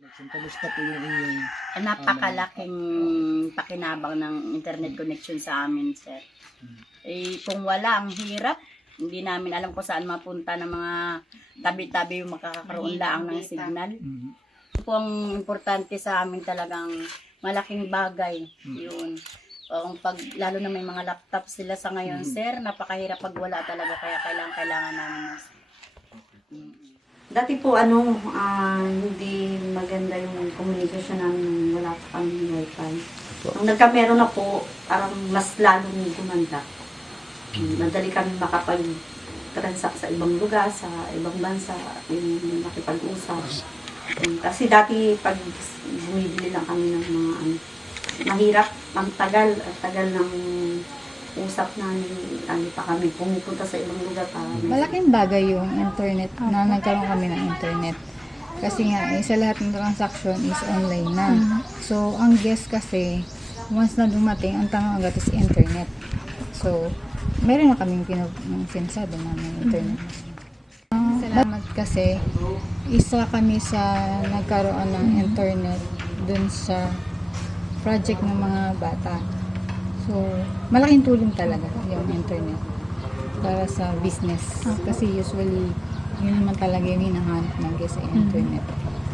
Kumusta po yung inyong Napakalaking pakinabang ng internet connection sa amin, sir. Kung wala, ang hirap. Hindi namin alam kung saan mapunta ng mga tabi-tabi yung makakaroon lang ng signal. Ito po ang importante sa amin, talagang malaking bagay. Yun. Lalo na may mga laptop sila sa ngayon, sir, napakahirap pag wala talaga, kaya kailangan namin. Dati po, hindi maganda yung communication namin nung wala pa kami wifi. Nung nagkameron na po, parang mas lalong gumanda. Madali kami makapag-transact sa ibang lugar, sa ibang bansa, yung makipag-usap. Kasi dati, pag bumibili lang kami ng mga mahirap, ang tagal ng usap namin, hindi pa kami pumupunta sa ibang lugar pa. Malaking bagay yung internet, na nagkaroon kami ng internet. Kasi nga, sa lahat ng transaction is online na. So, ang guest kasi, once na dumating, ang tanong agad is internet. So, meron na kaming pinasado namin internet. Salamat kasi, isa kami sa nagkaroon ng internet dun sa project ng mga bata. So, malaking tulong talaga yung internet para sa business. Kasi usually, yun naman talaga yung hinahanap ng guest sa internet.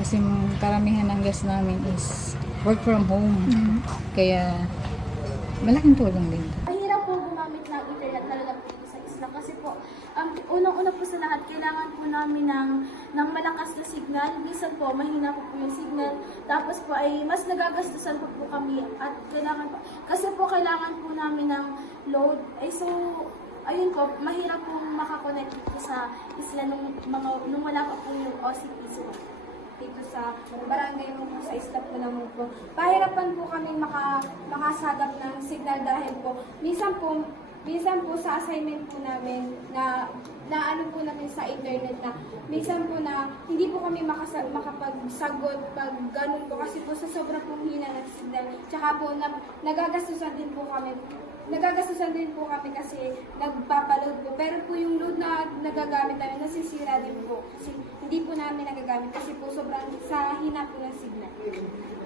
Kasi karamihan ng guest namin is work from home. Kaya, malaking tulong din. Mahirap po gumamit ng internet talaga po dito sa isla kasi po, unang-una po sa lahat, kailangan po namin ng malakas na signal. Minsan po, mahina po yung signal. Tapos po ay mas nagagastusan po kami at kailangan po namin ng load. Ayun po, mahirap po makakonect dito sa isla nung wala pa po yung OCP. So, dito sa barangay mo po, sa isla po naman po. Pahirapan po kami makasagap ng signal dahil po, minsan po sa assignment po namin na ano po namin sa internet na minsan po na hindi po kami makapagsagot pag ganun po kasi po sa sobrang pong hina ng signal. Tsaka po nagagastusan din po kami kasi nagpapaload po. Pero po yung load na nagagamit namin nasisira din po kasi hindi po namin nagagamit kasi po sobrang sa hina po ng signal.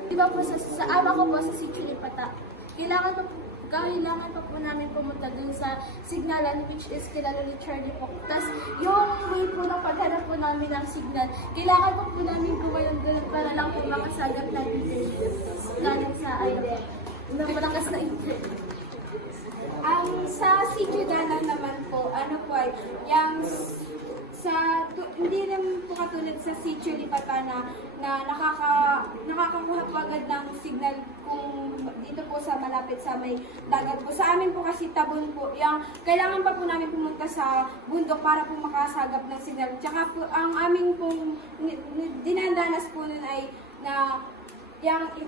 Diba po sa ama ko po sa Sitio Lipata, kailangan pa po namin pumunta dun sa signalan which is kilala ni Charlie po. Tapos yung way po ng paghanap po namin ng signal, kailangan pa po namin gumayon para lang po makasagap ng internet. Galing sa ng malakas na internet. Sa Sitio Danan naman po, hindi naman po katulad sa Sitio Lipata na nakakakuha po agad ng signal kung dito po sa malapit sa may dagat po. Sa amin po kasi tabon po, kailangan pa po namin pumunta sa bundok para po makasagap ng signal. Tsaka po, ang aming pong dinadanas po nun ay na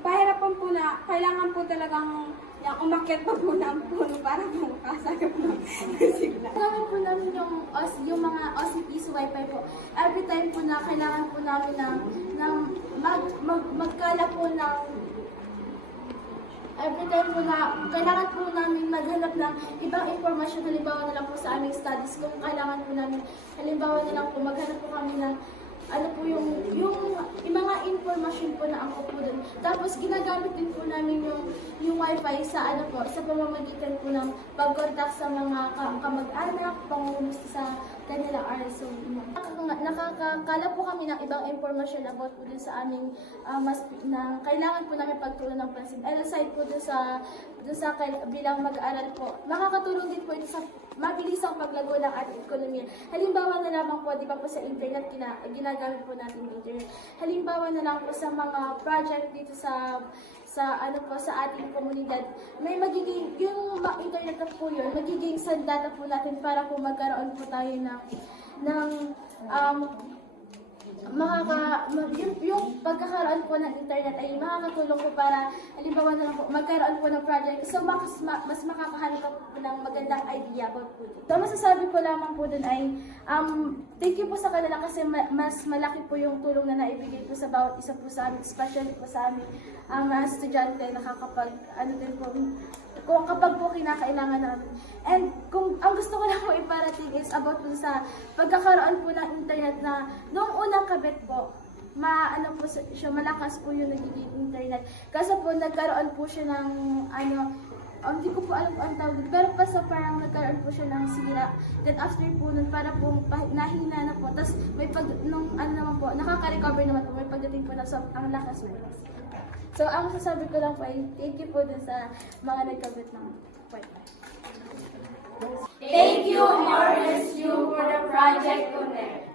pahirapan po na kailangan po talagang umakyat pa po ng puno para po makasagap ng signal. Kailangan po namin yung mga OCP's Wi-Fi po. Every time po na kailangan po namin magkala po ng every time po na kailangan po namin maghanap ng ibang informasyon, halimbawa na lang po sa aming studies, kung kailangan po namin, halimbawa na lang po maghanap po kami ng yung mga informasyon po na angko po doon. Tapos ginagamit din po namin yung wifi sa sa pamamagitan po ng pag-contact sa mga kamag-anak, pangungumusta sa kanilang RSO. Nakakakala po kami ng ibang informasyon about po dun sa aming na kailangan po namin pagtuunan ng pansin. And aside po dun sa bilang mag-aaral po, makakatulong din po ito sa mabilis ang paglago ng ating ekonomiya. Halimbawa na lamang po, di ba po sa internet, ginagamit po natin yung internet. Halimbawa na lang po sa mga project dito sa ating komunidad, may magiging, yung internet na po yun, magiging sandata po natin para po magkaroon po tayo yung pagkakaroon po ng internet ay makakatulong po para, halimbawa na lang po, magkaroon po ng project. So, mas makakahanap po ng magandang idea about po dito. So, masasabi ko lamang po dun ay, thank you po sa kanila kasi mas malaki po yung tulong na naibigay po sa bawat isa po sa amin, especially po sa amin, mga estudyante din po, kung kapag po kinakailangan namin. And kung ang gusto ko lang po iparating is about po sa pagkakaroon po ng internet na noong unang kabit po, maano po siya, malakas po yung nagiging internet. Kaso po, nagkaroon po siya ng, hindi ko po alam kung ang tawag dito, pero basta parang nagkaroon po siya ng sira. Then after po nun, para po nahina na po. Tapos may nung naman po, nakaka-recover naman po, may pagdating po na ang lakas po. So, ang sasabi ko lang po ay, thank you po dun sa mga nagkabit ng Wi-Fi. Thank you, RSU, for the project connect.